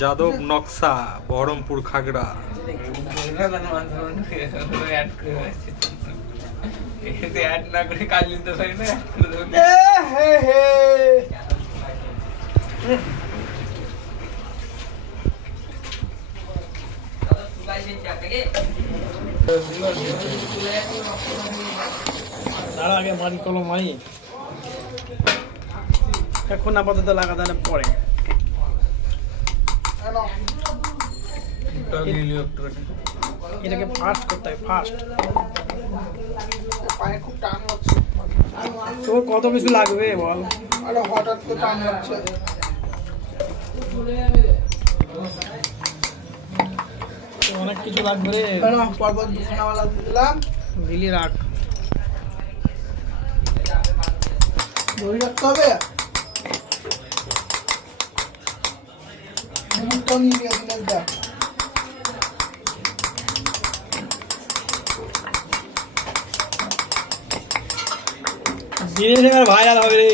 যাদব নকশা বহরমপুর খাগড়া। দাঁড়া আগে মারি কলম মারি। এখন আপাতত লাগা তাহলে পরে। এটাকে ফাস্ট করতে হবে ফাস্ট পায়ে খুব টান হচ্ছে তোর কত কিছু লাগবে বল? হঠাৎ করে টান হচ্ছে অনেক কিছু লাগবে। রে পর্বত দুখানাওয়ালা দিলাম দিলি রাখ। ধরে রাখতে হবে। মুখটাও নিয়ে গেছিলেন দেখ জিনিস ভাইরাল হবে রে।